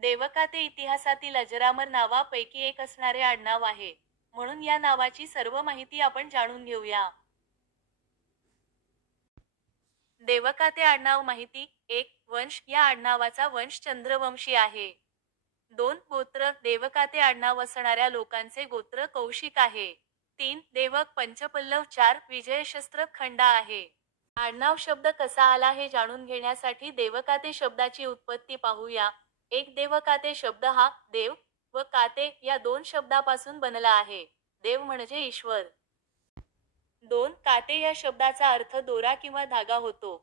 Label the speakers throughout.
Speaker 1: देवकाते इतिहासातील अजरामर नावापैकी एक असणारे आडनाव आहे. म्हणून या नावाची सर्व माहिती आपण जाणून घेऊया. देवकाते आडनाव माहिती एक वंश या आडनावाचा वंश चंद्रवंशी आहे. दोन गोत्र देवकाते आडनाव असणाऱ्या लोकांचे गोत्र कौशिक आहे. तीन देवक पंचपल्लव चार विजयशस्त्र खंडा आहे. आडनाव शब्द कसा आला हे जाणून घेण्यासाठी देवकाते शब्दाची उत्पत्ती पाहूया. एक देवकाते शब्द हा देव व काते या दोन शब्दापासून बनला आहे. देव म्हणजे ईश्वर. दोन काते या शब्दाचा अर्थ दोरा किंवा धागा होतो.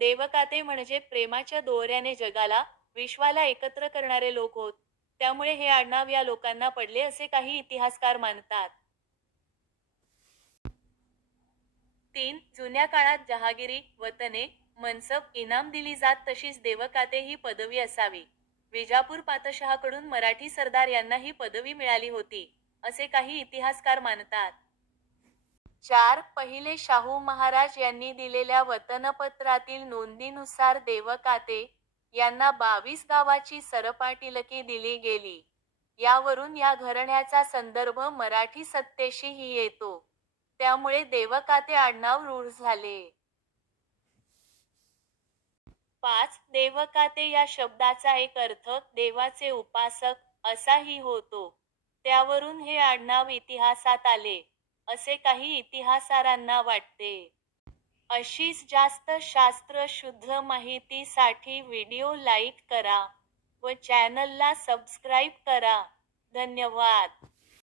Speaker 1: देवकाते म्हणजे प्रेमाच्या दोऱ्याने जगाला विश्वाला एकत्र करणारे लोक होत. त्यामुळे हे आडनाव या लोकांना पडले असे काही इतिहासकार मानतात. तीन जुन्या काळात जहागिरी वतने मनसब इनाम दिली जात तशीच देवकाते ही पदवी असावी. विजापूर पातशहाकडून मराठी सरदार यांना ही पदवी मिळाली होती असे काही इतिहासकार मानतात. चार पहिले शाहू महाराज यांनी दिलेल्या वतनपत्रातील नोंदीनुसार देवकाते यांना बावीस गावाची सरपाटीलकी दिली गेली. यावरून या घराण्याचा संदर्भ मराठी सत्तेशीही येतो. त्यामुळे देवकाते आडनाव रूढ झाले. पाच देवकाते या शब्दाचा एक अर्थ देवाचे उपासक असाही होतो. त्यावरून हे आडनाव इतिहासात आले असे काही इतिहासारांना वाटते. अशीच जास्त शास्त्र शुद्ध माहितीसाठी व्हिडिओ लाईक करा व चॅनलला सबस्क्राईब करा. धन्यवाद.